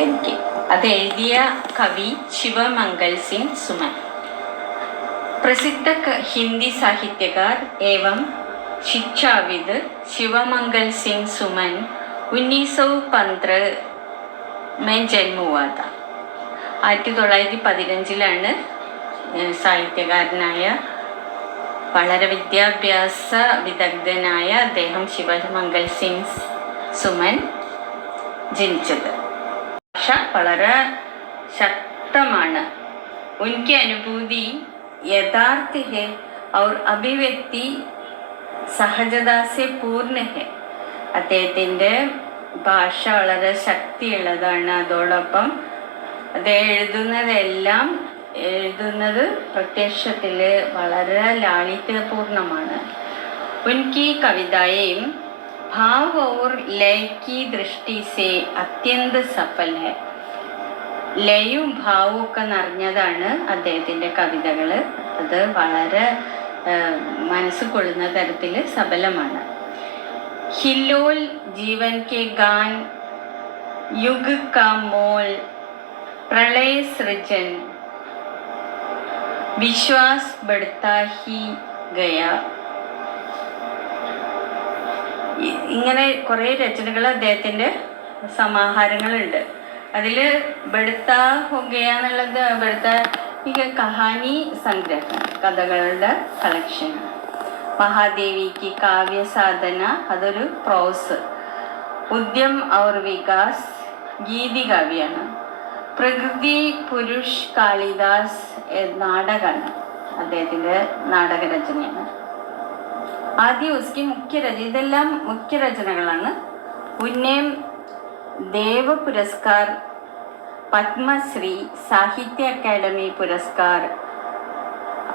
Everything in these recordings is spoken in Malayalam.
ഗഗൻ കെ. അത് എഴുതിയ കവി ശിവമംഗൽ സിംഗ് സുമൻ. प्रसिद्ध हिंदी साहित्यकार एवं शिक्षाविद शिवमंगल सिंह सुमन 1915 में जन्म हुआ था. 1915 സാഹിത്യകാരനായ വളരെ വിദ്യാഭ്യാസ വിദഗ്ധനായ അദ്ദേഹം ശിവമംഗൽ സിംഗ് സുമൻ ജനിച്ചത്. ഭാഷ വളരെ ശക്തമാണ്. ഉनकी अनुभूति यथार्थ है और अभिव्यक्ति സഹജത സെ പൂർണ്ണ ഹെ. അദ്ദേഹത്തിൻ്റെ ഭാഷ വളരെ ശക്തിയുള്ളതാണ്. അതോടൊപ്പം അദ്ദേഹം എഴുതുന്നത് പ്രത്യക്ഷത്തിൽ വളരെ ലാളിത്യപൂർണ്ണമാണ്. ഉनकी कविताएं भाव और लय की दृष्टि से अत्यंत सफल है. ലയും ഭാവവും ഒക്കെ നിറഞ്ഞതാണ് അദ്ദേഹത്തിൻ്റെ കവിതകൾ. അത് വളരെ മനസ്സ് കൊള്ളുന്ന തരത്തിൽ സബലമാണ്. ഹില്ലോൽ, ജീവൻ കെ ഗാൻ, യുഗ് കാ മോൽ, പ്രളയ സൃജൻ, വിശ്വാസ് ബഡ്താ ഹി ഗയ. ഇങ്ങനെ കുറേ രചനകൾ അദ്ദേഹത്തിൻ്റെ സമാഹാരങ്ങളുണ്ട്. അതിൽ ബഡ്താ ഹോ ഗയ എന്നുള്ളത് ബഡ്താ ഈ കഹാനി സംഗ്രഹം, കഥകളുടെ കളക്ഷനാണ്. മഹാദേവിക്ക് കാവ്യ സാധന, അതൊരു പ്രോസ്. ഉദ്യം ഔർ വികാസ് ഗീതികാവ്യാണ്. പ്രകൃതി പുരുഷ് കാളിദാസ് നാടകമാണ്, അദ്ദേഹത്തിൻ്റെ നാടകരചനയാണ്. ആദ്യം ഉസ്കി ഇതെല്ലാം മുഖ്യരചനകളാണ്. ഉന്നേം देव पुरस्कार, പത്മശ്രീ, സാഹിത്യ അക്കാദമി പുരസ്കാർ.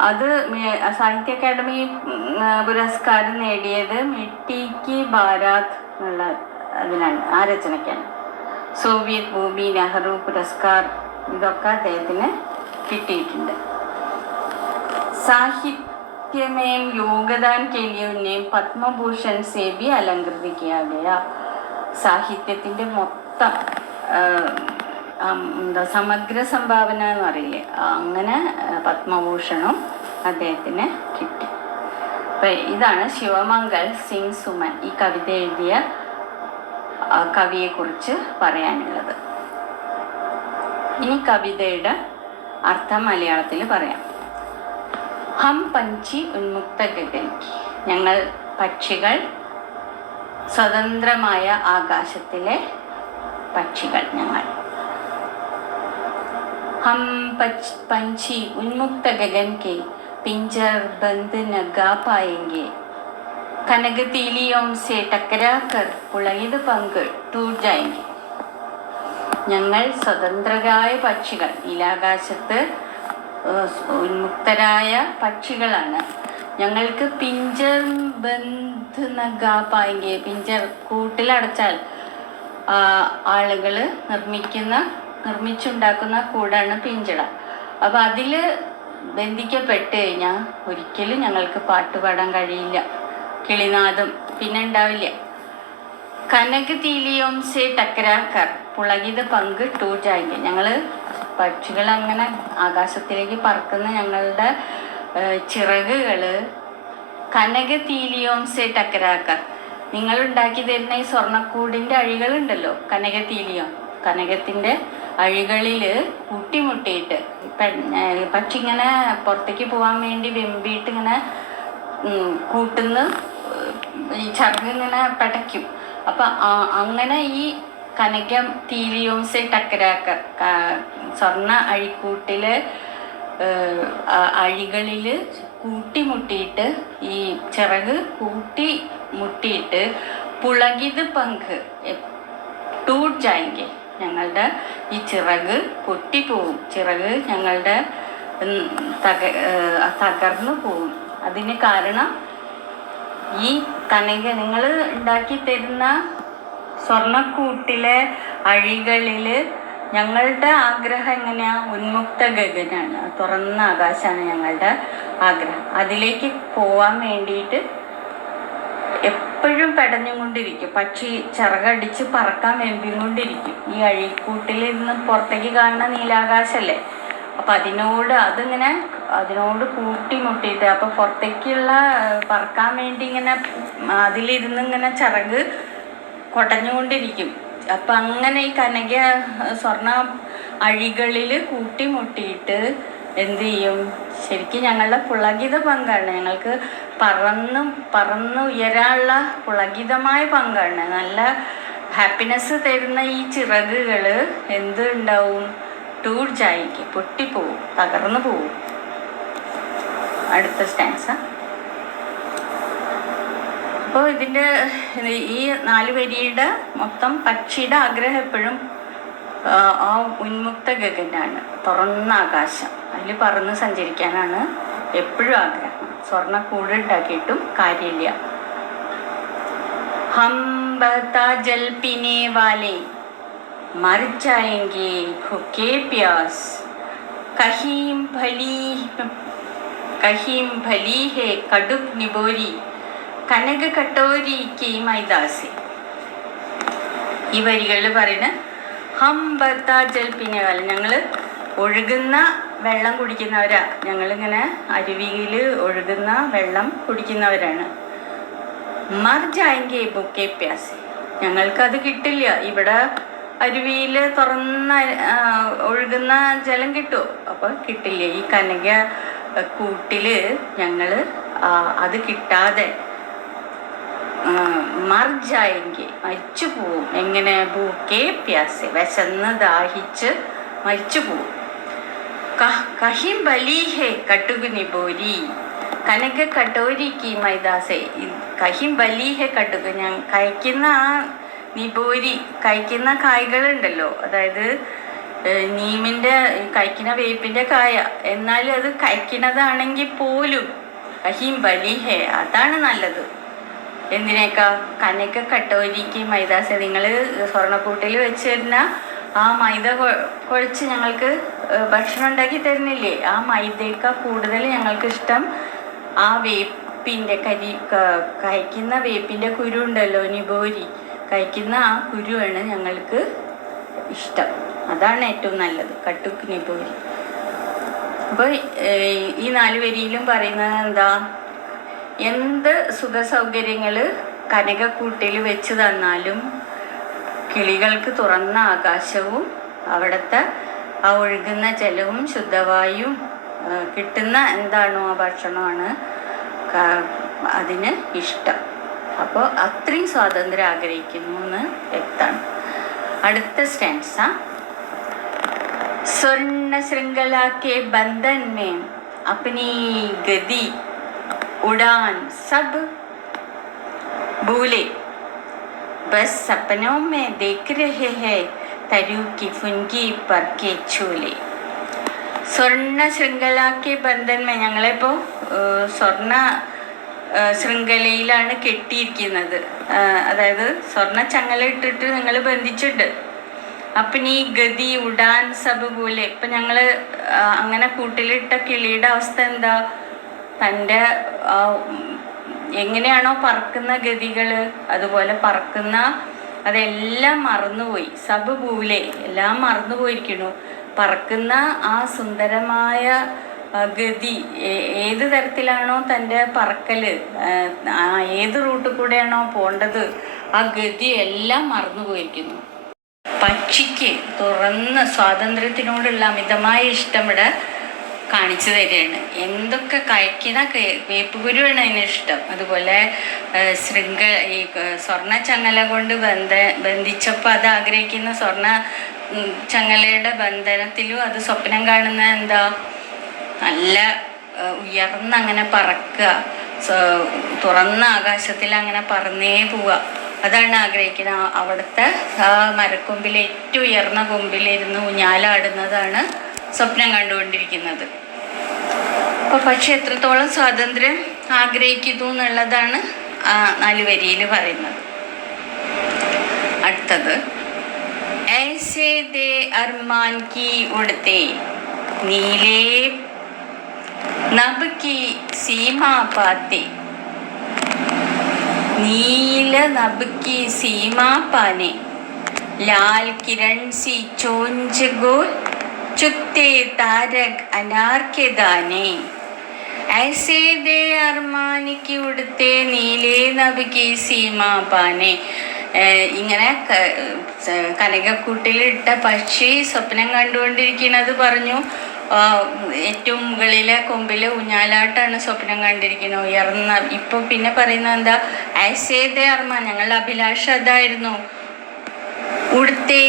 അത് സാഹിത്യ അക്കാദമി പുരസ്കാരം നേടിയത് മിട്ടി കി ബാരാത്ത് എന്നുള്ള അതിനാണ്, ആ രചനയ്ക്കാണ്. സോവിയറ്റ് ഭൂമി, നെഹ്റു പുരസ്കാർ, ഇതൊക്കെ അദ്ദേഹത്തിന് കിട്ടിയിട്ടുണ്ട്. സാഹിത്യമേം യോगदान के लिए उन्हें പത്മഭൂഷൺ से भी अलंकृत किया गया. സാഹിത്യത്തിൻ്റെ മൊത്തം സമഗ്ര സംഭാവന എന്ന് പറയില്ലേ, അങ്ങനെ പത്മഭൂഷണും അദ്ദേഹത്തിന് കിട്ടി. അപ്പം ഇതാണ് ശിവമംഗൽ സിംഗ് സുമൻ ഈ കവിത എഴുതിയ കവിയെക്കുറിച്ച് പറയാനുള്ളത്. ഇനി കവിതയുടെ അർത്ഥം മലയാളത്തിൽ പറയാം. ഹം പഞ്ചി ഉന്മുക്ത ഗഗൻ, ഞങ്ങൾ പക്ഷികൾ, സ്വതന്ത്രമായ ആകാശത്തിലെ പക്ഷികൾ ഞങ്ങൾ. ഹം പഞ്ചി ഉന്മുക്ത ഗഗൻ കെ പിഞ്ചർ ബന്ദ് ന ഗാ പായെങ്കെ, കനക തീലിയോം സെ ടക്കരാക്കർ പുളയത് പങ്ക് ടൂട്ട് ജായെങ്കെ. ഞങ്ങൾ സ്വതന്ത്രരായ പക്ഷികൾ, നീലാകാശത്ത് ഉന്മുക്തരായ പക്ഷികളാണ്. ഞങ്ങൾക്ക് പിഞ്ചർ ബന്ദ് നഗാ പായെങ്കെ, പിഞ്ചർ കൂട്ടിലടച്ചാൽ ആളുകൾ നിർമ്മിച്ചുണ്ടാക്കുന്ന കൂടാണ് പിഞ്ചട. അപ്പോൾ അതിൽ ബന്ധിക്കപ്പെട്ട് കഴിഞ്ഞാൽ ഒരിക്കലും ഞങ്ങൾക്ക് പാട്ട് പാടാൻ കഴിയില്ല, കിളിനാദം പിന്നെ ഉണ്ടാവില്ല. കനക തീലിയോം സെ ടക്കരാക്കർ പുളകിത പങ്ക് ടൂറ്റായെങ്കിൽ, ഞങ്ങൾ പക്ഷികൾ അങ്ങനെ ആകാശത്തിലേക്ക് പറക്കുന്ന ഞങ്ങളുടെ ചിറകുകൾ കനക തീലിയോം സെ ടക്കരാക്കർ, നിങ്ങൾ ഉണ്ടാക്കി തരുന്ന ഈ സ്വർണ്ണക്കൂടിൻ്റെ അഴികളുണ്ടല്ലോ, കനക തീലിയോം, കനകത്തിൻ്റെ അഴികളിൽ കൂട്ടിമുട്ടിയിട്ട് പക്ഷി ഇങ്ങനെ പുറത്തേക്ക് പോകാൻ വേണ്ടി വെമ്പിയിട്ട് ഇങ്ങനെ കൂട്ടുന്ന ഈ ചിറക് ഇങ്ങനെ പടയ്ക്കും. അപ്പം അങ്ങനെ ഈ കനകം തീലിയോം സെ ടക്കരാക്കർ, സ്വർണ്ണ അഴിക്കൂട്ടിൽ അഴികളിൽ കൂട്ടിമുട്ടിയിട്ട് ഈ ചിറക് കൂട്ടിമുട്ടിയിട്ട് പുളകിത് പങ്ക് ടൂട്ട് ജായെങ്കിൽ, ഞങ്ങളുടെ ഈ ചിറക് പൊട്ടിപ്പോവും, ചിറക് ഞങ്ങളുടെ തകർന്നു പോവും. അതിന് കാരണം ഈ നിങ്ങൾ ഉണ്ടാക്കി തരുന്ന സ്വർണ്ണക്കൂട്ടിലെ അഴികളിൽ ഞങ്ങളുടെ ആഗ്രഹം എങ്ങനെയാണ്? ഉന്മുക്ത ഗഗനാണ്, തുറന്ന ആകാശമാണ് ഞങ്ങളുടെ ആഗ്രഹം. അതിലേക്ക് പോവാൻ വേണ്ടിയിട്ട് എപ്പോഴും പെടഞ്ഞുകൊണ്ടിരിക്കും. പക്ഷി ചിറകടിച്ച് പറക്കാൻ വെമ്പിക്കൊണ്ടിരിക്കും. ഈ അഴിക്കൂട്ടിൽ നിന്ന് പുറത്തേക്ക് കാണുന്ന നീലാകാശല്ലേ, അപ്പം അതിനോട് കൂട്ടിമുട്ടിയിട്ട് അപ്പം പുറത്തേക്കുള്ള പറക്കാൻ വേണ്ടി ഇങ്ങനെ അതിലിരുന്ന് ഇങ്ങനെ ചിറക് കുടഞ്ഞുകൊണ്ടിരിക്കും. അപ്പം അങ്ങനെ ഈ കനക സ്വർണ്ണ അഴികളിൽ കൂട്ടിമുട്ടിയിട്ട് എന്ത് ചെയ്യും, ശരിക്കും ഞങ്ങളുടെ പുളകിത പങ്കാണ്. ഞങ്ങൾക്ക് പറന്ന് ഉയരാനുള്ള പുളകിതമായ പങ്കാണ്. നല്ല ഹാപ്പിനെസ് തരുന്ന ഈ ചിറകുകൾ എന്ത് ഉണ്ടാവും, ടൂർ ജായിക്ക് പൊട്ടിപ്പോവും, തകർന്നു പോവും. അടുത്ത സ്റ്റാൻസ. അപ്പോൾ ഇതിൻ്റെ ഈ 4 വരിയുടെ മൊത്തം പക്ഷിയുടെ ആഗ്രഹം എപ്പോഴും ആ ഉന്മുക്ത ഗഗനാണ്, തുറന്ന ആകാശം, അതിൽ പറന്ന് സഞ്ചരിക്കാനാണ് എപ്പോഴും ആഗ്രഹം. സ്വർണ്ണ കൂടുണ്ടാക്കിയിട്ടും കാര്യമില്ല. ഹം ബता जल पीने वाले मर जाएंगे भूखे प्यास, कहीं भली है कड़ुक निबोरी കനക കട്ടോരി കി മൈദാസി. ഈ വരികളിൽ പറയുന്ന ഹം ബത്താ ജൽ പിന്നെ കാലം, ഞങ്ങൾ ഒഴുകുന്ന വെള്ളം കുടിക്കുന്നവരാ. ഞങ്ങളിങ്ങനെ അരുവിയിൽ ഒഴുകുന്ന വെള്ളം കുടിക്കുന്നവരാണ്. മർ ജായെങ്കെ ബുക്കെ പ്യാസി, ഞങ്ങൾക്കത് കിട്ടില്ല. ഇവിടെ അരുവിയിൽ തുറന്ന ഒഴുകുന്ന ജലം കിട്ടുമോ? അപ്പോൾ കിട്ടില്ല. ഈ കനക കൂട്ടിൽ ഞങ്ങൾ അത് കിട്ടാതെ മർ ജായെങ്കെ, മരിച്ചു പോവും. എങ്ങനെ? ബൂക്കെ പ്യാസെ, വിശന്ന് ദാഹിച്ച് മരിച്ചു പോവും. കഹിം ബലി ഹേ കട്ടുക് നിബോരി കനക കട്ടോരിക്ക് മൈദാസെ, കഹിം ബലി ഹേ കട്ടുക്, ഞാൻ കഴിക്കുന്ന ആ നിബോരി, കഴിക്കുന്ന കായ്കളുണ്ടല്ലോ, അതായത് നീമിൻ്റെ കഴിക്കുന്ന വേപ്പിൻ്റെ കായ, എന്നാലും അത് കഴിക്കുന്നതാണെങ്കിൽ പോലും കഹിം ബലി ഹേ, അതാണ് നല്ലത്. എന്തിനേക്കാ? കനക കട്ടോരിക്ക് മൈദാസ, നിങ്ങൾ സ്വർണ്ണക്കൂട്ടിൽ വെച്ച് തരുന്ന ആ മൈദ കുഴച്ച് ഞങ്ങൾക്ക് ഭക്ഷണം ഉണ്ടാക്കി തരുന്നില്ലേ, ആ മൈദയേക്കാൾ കൂടുതൽ ഞങ്ങൾക്ക് ഇഷ്ടം ആ വേപ്പിൻ്റെ കഴിക്കുന്ന വേപ്പിൻ്റെ കുരു ഉണ്ടല്ലോ, നിബോരി, കഴിക്കുന്ന ആ കുരുവാണ് ഞങ്ങൾക്ക് ഇഷ്ടം. അതാണ് ഏറ്റവും നല്ലത്, കട്ടുക്ക് നിബോരി. അപ്പോൾ ഈ 4 വരിയിലും പറയുന്നത് എന്താ? എന്ത് സുഖസൗകര്യങ്ങൾ കനകക്കൂട്ടിൽ വെച്ച് തന്നാലും കിളികൾക്ക് തുറന്ന ആകാശവും അവിടുത്തെ ആ ഒഴുകുന്ന ജലവും ശുദ്ധവായും കിട്ടുന്ന എന്താണോ ആ ഭക്ഷണമാണ് അതിന് ഇഷ്ടം. അപ്പോൾ അത്രയും സ്വാതന്ത്ര്യം ആഗ്രഹിക്കുന്നു എന്ന് വ്യക്തമാണ്. അടുത്ത സ്റ്റാൻസ. स्वर्ण श्रृंखला के बंधन में अपनी गति उड़ान सब भूले, बस सपनों में देख रहे हैं तरु की फुनगी पर के छोले. സ്വർണ്ണ ശൃംഖലാക്കി ബന്ധന്മേ, ഞങ്ങളിപ്പോൾ സ്വർണ്ണ ശൃംഖലയിലാണ് കെട്ടിയിരിക്കുന്നത്. അതായത് സ്വർണ്ണ ചങ്ങല ഇട്ടിട്ട് നിങ്ങൾ ബന്ധിച്ചിട്ട്. അപ്പം ഈ ഗതി ഉഡാൻ സബ് പോലെ, ഇപ്പം ഞങ്ങൾ അങ്ങനെ കൂട്ടിലിട്ട കിളിയുടെ അവസ്ഥ എന്താ? തൻ്റെ എങ്ങനെയാണോ പറക്കുന്ന ഗതികൾ, അതുപോലെ പറക്കുന്ന അതെല്ലാം മറന്നുപോയി. സബ് ഭൂലെ, എല്ലാം മറന്നുപോയിരിക്കുന്നു. പറക്കുന്ന ആ സുന്ദരമായ ഗതി, ഏത് തരത്തിലാണോ തൻ്റെ പറക്കൽ, ഏത് റൂട്ടിൽ കൂടെയാണോ പോകേണ്ടത്, ആ ഗതി എല്ലാം മറന്നുപോയിരിക്കുന്നു. പക്ഷിക്ക് തുറന്ന സ്വാതന്ത്ര്യത്തിനോടുള്ള അമിതമായ ഇഷ്ടം ഇവിടെ കാണിച്ചു തരികയാണ്. എന്തൊക്കെ കഴിക്കുന്ന വേപ്പുകുരുവാണ് അതിന് ഇഷ്ടം. അതുപോലെ ഈ സ്വർണ്ണ ചങ്ങല കൊണ്ട് ബന്ധിച്ചപ്പോൾ അത് ആഗ്രഹിക്കുന്ന സ്വർണ്ണ ചങ്ങലയുടെ ബന്ധനത്തിലും അത് സ്വപ്നം കാണുന്ന എന്താ? നല്ല ഉയർന്നങ്ങനെ പറക്കുക, തുറന്ന ആകാശത്തിൽ അങ്ങനെ പറന്നേ പോവുക, അതാണ് ആഗ്രഹിക്കുന്നത്. അവിടുത്തെ ആ മരക്കൊമ്പിൽ ഏറ്റവും ഉയർന്ന കൊമ്പിലിരുന്ന് ഊഞ്ഞാലാടുന്നതാണ് സ്വപ്നം കണ്ടുകൊണ്ടിരിക്കുന്നത്. അപ്പോൾ പക്ഷെ എത്രത്തോളം സ്വാതന്ത്ര്യം ആഗ്രഹിക്കുന്നു എന്നുള്ളതാണ് ആ 4 വരിയിൽ പറയുന്നത്. അടുത്തത്. ऐसे दे अरमान की उड़ते नीले नभ की सीमा पाते നീല നബുക്കി സീമാ പാനെ लाल किरण सी चोंच गोल चुकते तारक अनार के दाने ऐसे दे അർമാനിക്ക് ഉടുത്തെ നീലേ നബിക്ക് സീമാ പാനെ. ഇങ്ങനെ കനകക്കൂട്ടിലിട്ട പക്ഷി സ്വപ്നം കണ്ടുകൊണ്ടിരിക്കുന്നത് പറഞ്ഞു. ഏറ്റവും മുകളിലെ കൊമ്പില് ഊഞ്ഞാലാട്ടാണ് സ്വപ്നം കണ്ടിരിക്കുന്നത് ഉയർന്ന. ഇപ്പൊ പിന്നെ പറയുന്നത് എന്താ? ഐസേദേ അർമാൻ, ഞങ്ങളുടെ അഭിലാഷം അതായിരുന്നു. ഉടുത്തേ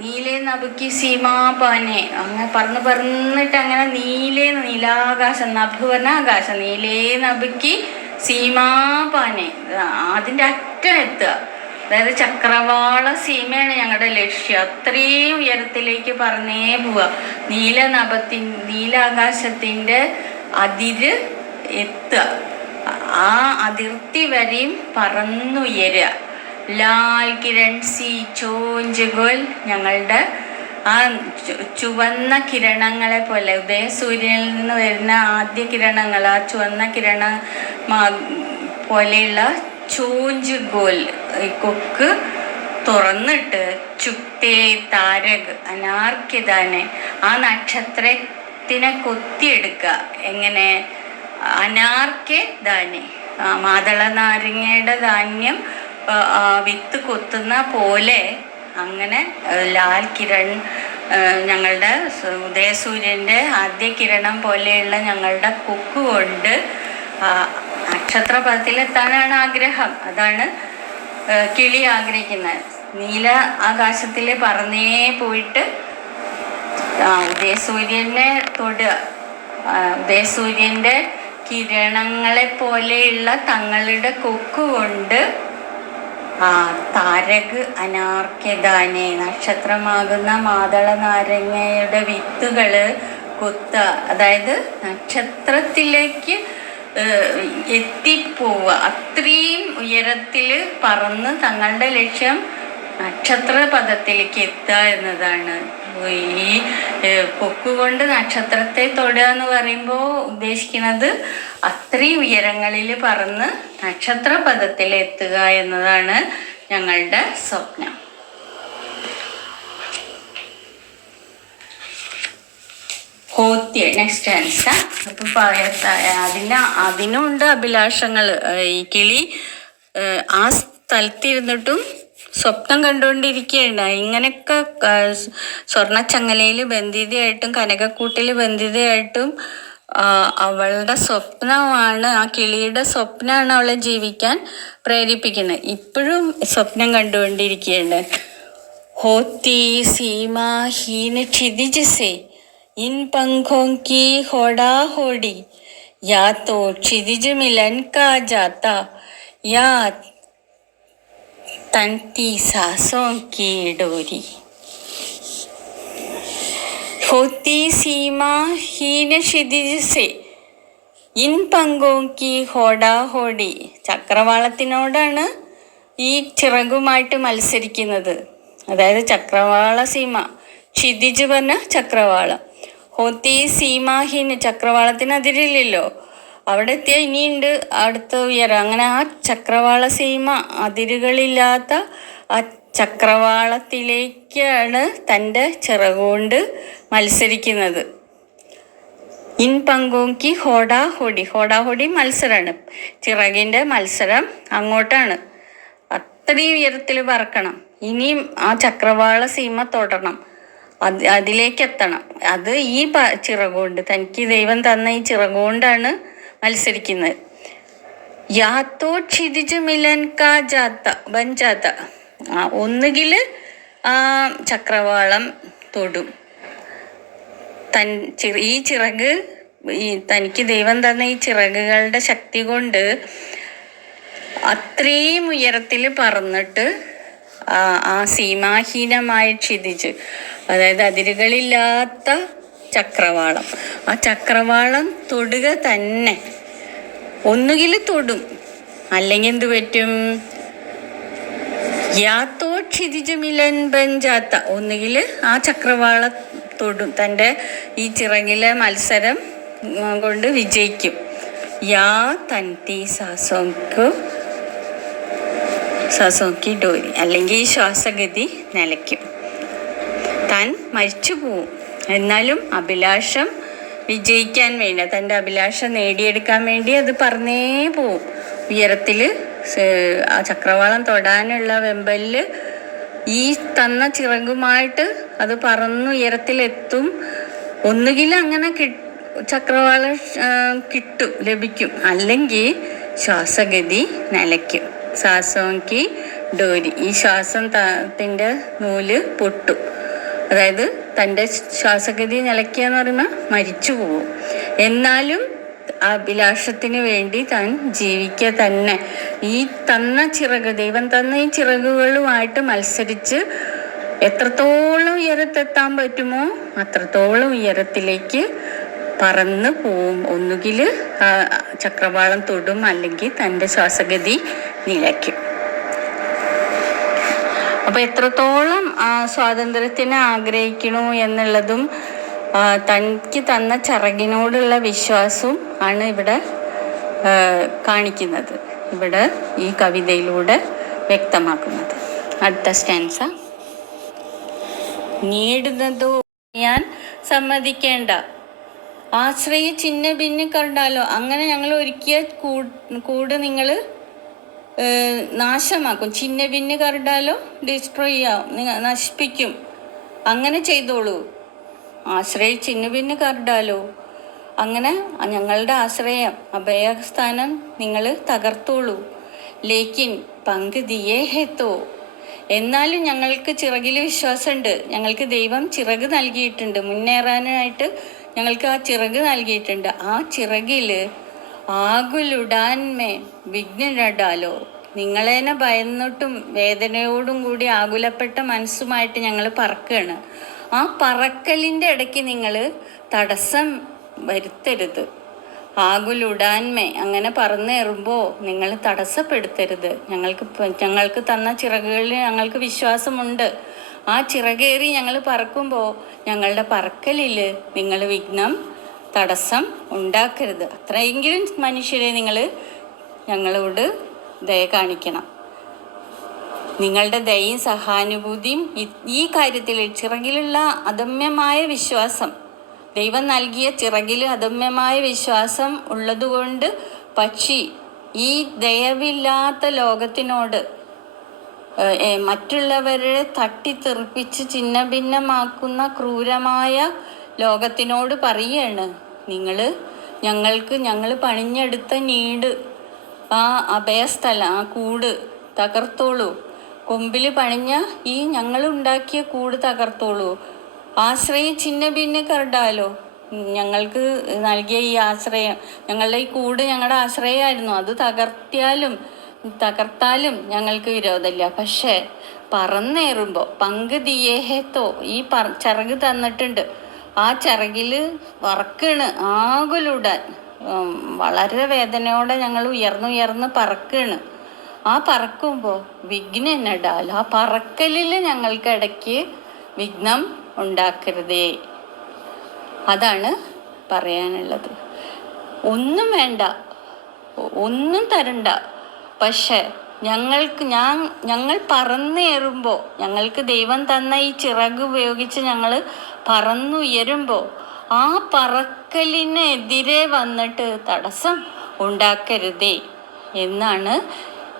നീലേ നബുക്കി സീമാ പാനെ. അങ്ങനെ പറഞ്ഞിട്ട് അങ്ങനെ നീലാകാശം, നഭ് പറഞ്ഞ ആകാശം, നീലേ നബുക്കി സീമാ പാനെ, അതിൻ്റെ അറ്റം എത്തുക. അതായത് ചക്രവാള സീമയാണ് ഞങ്ങളുടെ ലക്ഷ്യം. അത്രയും ഉയരത്തിലേക്ക് പറഞ്ഞേ പോവുക. നീലാകാശത്തിൻ്റെ അതിര് എത്തുക. ആ അതിർത്തി വരെയും പറന്നുയരുക. ലാൽ കിരൺ സി ചോഞ്ച് ഗോൽ, ഞങ്ങളുടെ ആ ചുവന്ന കിരണങ്ങളെ പോലെ, ഉദയസൂര്യനിൽ നിന്ന് വരുന്ന ആദ്യ കിരണങ്ങൾ, ആ ചുവന്ന കിരണ പോലെയുള്ള ചോഞ്ച് ഗോൽ, കൊക്ക് തുറന്നിട്ട് ചുക്തേ താരക് അനാർക്കിതാനെ, ആ നക്ഷത്രത്തിനെ കൊത്തിയെടുക്കുക. എങ്ങനെ? അനാർക്കെ ദാനെ, മാതള നാരങ്ങയുടെ ധാന്യം വിത്ത് കൊത്തുന്ന പോലെ. അങ്ങനെ ലാൽ കിരൺ, ഞങ്ങളുടെ ഉദയസൂര്യൻ്റെ ആദ്യ കിരണം പോലെയുള്ള ഞങ്ങളുടെ കൊക്ക് കൊണ്ട് നക്ഷത്രപഥത്തിലെത്താനാണ് ആഗ്രഹം. അതാണ് കിളി ആഗ്രഹിക്കുന്നത്. നീല ആകാശത്തിൽ പറന്നേ പോയിട്ട് ഉദയസൂര്യനെ തൊടുക. ഉദയസൂര്യൻ്റെ കിരണങ്ങളെ പോലെയുള്ള തങ്ങളുടെ കൊക്ക് കൊണ്ട് താരക് അനാർക്കെദാനെ, നക്ഷത്രമാകുന്ന മാതള നാരങ്ങയുടെ വിത്തുകൾ കൊത്ത. അതായത് നക്ഷത്രത്തിലേക്ക് എത്തിപ്പോവുക. അത്രയും ഉയരത്തിൽ പറന്ന് തങ്ങളുടെ ലക്ഷ്യം നക്ഷത്രപഥത്തിലേക്ക് എത്തുക എന്നതാണ്. ഈ കൊക്കുകൊണ്ട് നക്ഷത്രത്തെ തൊടുക എന്ന് പറയുമ്പോൾ ഉദ്ദേശിക്കുന്നത് അത്രയും ഉയരങ്ങളിൽ പറന്ന് നക്ഷത്രപഥത്തിൽ എത്തുക എന്നതാണ് ഞങ്ങളുടെ സ്വപ്നം. ഹോത്യ നെക്സ്റ്റ് ആൻസർ. അപ്പൊ അതിനുണ്ട് അഭിലാഷങ്ങൾ. ഈ കിളി ആ സ്ഥലത്തിരുന്നിട്ടും സ്വപ്നം കണ്ടുകൊണ്ടിരിക്കുകയാണ്. ഇങ്ങനെയൊക്കെ സ്വർണ്ണച്ചങ്ങലയിൽ ബന്ധിതയായിട്ടും കനകക്കൂട്ടിൽ ബന്ധിതയായിട്ടും അവളുടെ സ്വപ്നമാണ്, ആ കിളിയുടെ സ്വപ്നമാണ് അവളെ ജീവിക്കാൻ പ്രേരിപ്പിക്കുന്നത്. ഇപ്പോഴും സ്വപ്നം കണ്ടുകൊണ്ടിരിക്കുകയാണ്. ഹോത്തി സീമാ ഹീന ക്ഷിതിജ് സേ ഇൻ പംഖോं की होड़ा होड़ी या तो क्षितिज मिलन का जाता या तनती सांसों की डोरी. होती सीमा हीन क्षितिज से ഇൻ പങ്കോക്കി ഹോടാ ഹോടി. ചക്രവാളത്തിനോടാണ് ഈ ചിറകുമായിട്ട് മത്സരിക്കുന്നത്. അതായത് ചക്രവാള സീമ, ക്ഷിതിജ് പറഞ്ഞ ചക്രവാളം. ഹോത്തി സീമാഹീന്, ചക്രവാളത്തിന് അതിരില്ലല്ലോ. അവിടെ എത്തിയ ഇനിയുണ്ട് അടുത്ത ഉയരം. അങ്ങനെ ആ ചക്രവാള സീമ, അതിരുകളില്ലാത്ത ആ ചക്രവാളത്തിലേക്കാണ് തൻ്റെ ചിറകുകൊണ്ട് മത്സരിക്കുന്നത്. ഇൻ പങ്കോക്കി ഹോടാ ഹോടി. ഹോടാ ഹോടി മത്സരമാണ്, ചിറകിൻ്റെ മത്സരം അങ്ങോട്ടാണ്. അത്രയും ഉയരത്തിൽ പറക്കണം. ഇനിയും ആ ചക്രവാള സീമ തൊടണം, അതിലേക്ക് എത്തണം. അത് ഈ ചിറകുകൊണ്ട്, തനിക്ക് ദൈവം തന്ന ഈ ചിറകുകൊണ്ടാണ് മത്സരിക്കുന്നത്. യാത്തോ ക്ഷിതിജ് മിലൻ കാ ജാത്ത ബൻ ജാത്ത. ഒന്നുകിൽ ആ ചക്രവാളം തൊടും. ഈ ചിറക്, തനിക്ക് ദൈവം തന്ന ഈ ചിറകുകളുടെ ശക്തി കൊണ്ട് അത്രയും ഉയരത്തിൽ പറന്നിട്ട് ആ സീമാഹീനമായ ക്ഷിതിജ്, അതായത് അതിരുകളില്ലാത്ത ചക്രവാളം, ആ ചക്രവാളം തൊടുക തന്നെ. ഒന്നുകിൽ തൊടും, അല്ലെങ്കിൽ എന്ത് പറ്റും? യാത്തോ ക്ഷിതിജ് മിലൻ ബഞ്ചാത്ത. ഒന്നുകിൽ ആ ചക്രവാളം തൊടും, തൻ്റെ ഈ ചിറകിലെ മത്സരം കൊണ്ട് വിജയിക്കും. യാ തൻതി സാസോങ്കു ശ്വാസമൊക്കെ ഡോരി അല്ലെങ്കിൽ ഈ ശ്വാസഗതി നിലയ്ക്കും. താൻ മരിച്ചു പോവും. എന്നാലും അഭിലാഷം വിജയിക്കാൻ വേണ്ടി, തൻ്റെ അഭിലാഷം നേടിയെടുക്കാൻ വേണ്ടി അത് പറഞ്ഞേ പോവും. ഉയരത്തിൽ ആ ചക്രവാളം തൊടാനുള്ള വെമ്പലിൽ ഈ തന്ന ചിറകുമായിട്ട് അത് പറന്നുയരത്തിലെത്തും. ഒന്നുകിൽ അങ്ങനെ ചക്രവാളം ലഭിക്കും, അല്ലെങ്കിൽ ശ്വാസഗതി നിലയ്ക്കും. ശ്വാസമൊക്കെ ഡോരി, ഈ ശ്വാസത്തിൻ്റെ നൂല് പൊട്ടും. അതായത് തൻ്റെ ശ്വാസഗതി നിലയ്ക്കുക എന്ന് പറയുമ്പോൾ മരിച്ചു പോകും. എന്നാലും അഭിലാഷത്തിന് വേണ്ടി താൻ ജീവിക്കുക തന്നെ. ഈ തന്ന ചിറക്, ദൈവം തന്ന ഈ ചിറകുകളുമായിട്ട് മത്സരിച്ച് എത്രത്തോളം ഉയരത്തെത്താൻ പറ്റുമോ അത്രത്തോളം ഉയരത്തിലേക്ക് പറന്ന് പോവും. ഒന്നുകിൽ ചക്രവാളം തൊടും, അല്ലെങ്കിൽ തൻ്റെ ശ്വാസഗതി നിലയ്ക്കും. അപ്പോൾ എത്രത്തോളം സ്വാതന്ത്ര്യത്തിന് ആഗ്രഹിക്കണു എന്നുള്ളതും തനിക്ക് തന്ന ചിറകിനോടുള്ള വിശ്വാസവും ആണ് ഇവിടെ കാണിക്കുന്നത്, ഇവിടെ ഈ കവിതയിലൂടെ വ്യക്തമാക്കുന്നത്. അടുത്ത സ്റ്റാൻസ. നേടുന്നതോ ഞാൻ സമ്മതിക്കേണ്ട, ആശ്രയ ചിഹ്ന ഭിന്ന കണ്ടാലോ. അങ്ങനെ ഞങ്ങൾ ഒരുക്കിയ കൂട് നിങ്ങൾ നാശമാക്കും. ചിഹ്ന ഭിന്ന കണ്ടാലോ ഡിസ്ട്രോയ് ചെയ്യാം, നശിപ്പിക്കും. അങ്ങനെ ചെയ്തോളൂ. ആശ്രയ ചിഹ്ന ഭിന്ന കണ്ടാലോ, അങ്ങനെ ഞങ്ങളുടെ ആശ്രയം, അഭയസ്ഥാനം നിങ്ങൾ തകർത്തോളൂ. ലേക്കിൻ പങ്കുതിയേ ഹേത്തോ, എന്നാലും ഞങ്ങൾക്ക് ചിറകിൽ വിശ്വാസമുണ്ട്. ഞങ്ങൾക്ക് ദൈവം ചിറക് നൽകിയിട്ടുണ്ട്, മുന്നേറാനായിട്ട് ഞങ്ങൾക്ക് ആ ചിറക് നൽകിയിട്ടുണ്ട്. ആ ചിറകിൽ ആകുലുടാൻമേ വിഘ്നടാലോ, നിങ്ങളേനെ ഭയന്നിട്ടും വേദനയോടും കൂടി ആകുലപ്പെട്ട മനസ്സുമായിട്ട് ഞങ്ങൾ പറക്കുകയാണ്. ആ പറക്കലിൻ്റെ ഇടയ്ക്ക് നിങ്ങൾ തടസ്സം വരുത്തരുത്. ആകുലുടാൻമേ, അങ്ങനെ പറന്നേറുമ്പോൾ നിങ്ങൾ തടസ്സപ്പെടുത്തരുത്. ഞങ്ങൾക്ക് തന്ന ചിറകുകളിൽ ഞങ്ങൾക്ക് വിശ്വാസമുണ്ട്. ആ ചിറകേറി ഞങ്ങൾ പറക്കുമ്പോൾ ഞങ്ങളുടെ പറക്കലിൽ നിങ്ങൾ വിഘ്നം, തടസ്സം ഉണ്ടാക്കരുത്. അത്രയെങ്കിലും മനുഷ്യരെ നിങ്ങൾ ഞങ്ങളോട് ദയ കാണിക്കണം. നിങ്ങളുടെ ദയയും സഹാനുഭൂതിയും ഈ കാര്യത്തിൽ, ചിറകിലുള്ള അദമ്യമായ വിശ്വാസം, ദൈവം നൽകിയ ചിറകിൽ അദമ്യമായ വിശ്വാസം ഉള്ളതുകൊണ്ട് പക്ഷി ഈ ദയവില്ലാത്ത ലോകത്തിനോട്, മറ്റുള്ളവരെ തട്ടിത്തെറിപ്പിച്ച് ഛിന്നഭിന്നമാക്കുന്ന ക്രൂരമായ ലോകത്തിനോട് പറയുകയാണ്, ഞങ്ങൾ പണിഞ്ഞെടുത്ത നീട്, ആ അഭയസ്ഥലം, ആ കൂട് തകർത്തോളൂ. കൊമ്പിൽ പണിഞ്ഞ ഈ ഞങ്ങളുണ്ടാക്കിയ കൂട് തകർത്തോളൂ. ആശ്രയ ചിഹ്ന ഭിന്ന കണ്ടാലോ, ഞങ്ങൾക്ക് നൽകിയ ഈ ആശ്രയം, ഞങ്ങളുടെ ഈ കൂട് ഞങ്ങളുടെ ആശ്രയമായിരുന്നു. അത് തകർത്താലും ഞങ്ങൾക്ക് വിരോധമില്ല. പക്ഷേ പറന്നേറുമ്പോൾ പങ്കുതിയേഹത്തോ, ഈ ചിറക് തന്നിട്ടുണ്ട്, ആ ചിറകിൽ വറക്കണ് ആകുലുടാൻ, വളരെ വേദനയോടെ ഞങ്ങൾ ഉയർന്ന് പറക്കണ്. ആ പറക്കുമ്പോൾ വിഘ്നനടാൽ, ആ പറക്കലിൽ ഞങ്ങൾക്ക് ഇടയ്ക്ക് വിഘ്നം ഉണ്ടാക്കരുതേ. അതാണ് പറയാനുള്ളത്. ഒന്നും വേണ്ട, ഒന്നും തരണ്ട. പക്ഷെ ഞങ്ങൾ പറന്നേറുമ്പോൾ, ഞങ്ങൾക്ക് ദൈവം തന്ന ഈ ചിറക് ഉപയോഗിച്ച് ഞങ്ങൾ പറന്നുയരുമ്പോൾ ആ പറക്കലിനെതിരെ വന്നിട്ട് തടസ്സം ഉണ്ടാക്കരുതേ എന്നാണ്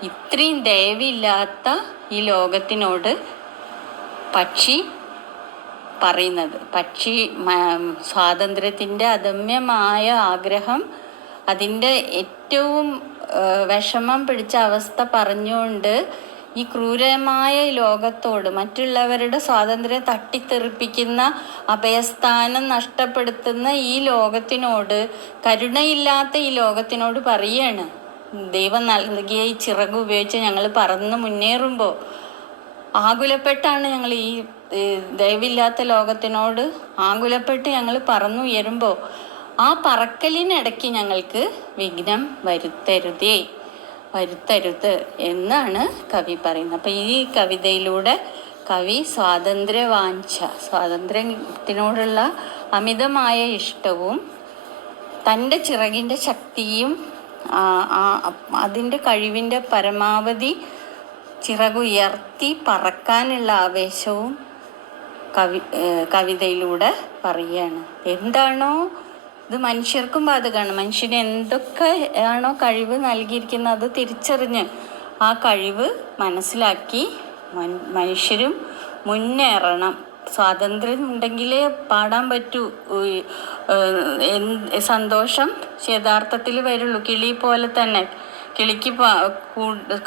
ഇത്രയും ദയവില്ലാത്ത ഈ ലോകത്തിനോട് പക്ഷി പറയുന്നത്. പക്ഷി സ്വാതന്ത്ര്യത്തിൻ്റെ അദമ്യമായ ആഗ്രഹം, അതിൻ്റെ ഏറ്റവും വിഷമം പിടിച്ച അവസ്ഥ പറഞ്ഞുകൊണ്ട് ഈ ക്രൂരമായ ലോകത്തോട്, മറ്റുള്ളവരുടെ സ്വാതന്ത്ര്യം തട്ടിത്തെറിപ്പിക്കുന്ന, അഭയസ്ഥാനം നഷ്ടപ്പെടുത്തുന്ന ഈ ലോകത്തിനോട്, കരുണയില്ലാത്ത ഈ ലോകത്തിനോട് പറയാണ്, ദൈവം നൽകിയ ഈ ചിറക് ഉപയോഗിച്ച് ഞങ്ങൾ പറന്ന് മുന്നേറുമ്പോൾ ആകുലപ്പെട്ടാണ് ഞങ്ങൾ ഈ ദയവില്ലാത്ത ലോകത്തിനോട് ആകുലപ്പെട്ട് ഞങ്ങൾ പറന്നുയരുമ്പോൾ ആ പറക്കലിനിടയ്ക്ക് ഞങ്ങൾക്ക് വിഘ്നം വരുത്തരുത് എന്നാണ് കവി പറയുന്നത്. അപ്പം ഈ കവിതയിലൂടെ കവി സ്വാതന്ത്ര്യത്തിനോടുള്ള അമിതമായ ഇഷ്ടവും തൻ്റെ ചിറകിൻ്റെ ശക്തിയും അതിൻ്റെ കഴിവിൻ്റെ പരമാവധി ചിറകുയർത്തി പറക്കാനുള്ള ആവേശവും കവിതയിലൂടെ പറയുകയാണ്. എന്താണോ ഇത് മനുഷ്യർക്കും ബാധകമാണ്. മനുഷ്യന് എന്തൊക്കെ ആണോ കഴിവ് നൽകിയിരിക്കുന്നത് അത് തിരിച്ചറിഞ്ഞ് ആ കഴിവ് മനസ്സിലാക്കി മനുഷ്യരും മുന്നേറണം. സ്വാതന്ത്ര്യം ഉണ്ടെങ്കിലേ പാടാൻ പറ്റൂ. സന്തോഷം യഥാർത്ഥത്തിൽ വരുള്ളൂ. കിളി പോലെ തന്നെ കിളിക്ക്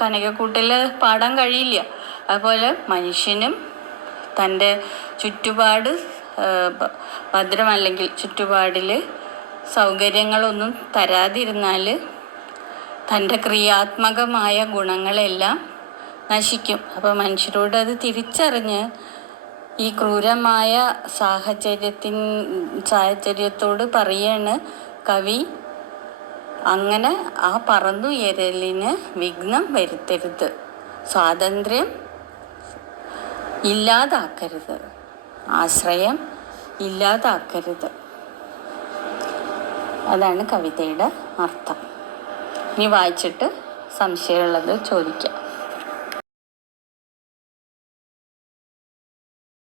കനകക്കൂട്ടിൽ പാടാൻ കഴിയില്ല. അതുപോലെ മനുഷ്യനും തൻ്റെ ചുറ്റുപാട് ഭദ്രമല്ലെങ്കിൽ ചുറ്റുപാടിൽ സൗകര്യങ്ങളൊന്നും തരാതിരുന്നാൽ തൻ്റെ ക്രിയാത്മകമായ ഗുണങ്ങളെല്ലാം നശിക്കും. അപ്പോൾ മനുഷ്യരോട് അത് തിരിച്ചറിഞ്ഞ് ഈ ക്രൂരമായ സാഹചര്യത്തോട് പറയാണ് കവി, അങ്ങനെ ആ പറന്നുയരലിന് വിഘ്നം വരുത്തരുത്, സ്വാതന്ത്ര്യം ഇല്ലാതാക്കരുത്, ആശ്രയം ഇല്ലാതാക്കരുത്. അതാണ് കവിതയുടെ അർത്ഥം. ഇനി വായിച്ചിട്ട് സംശയമുള്ളത് ചോദിക്കാം.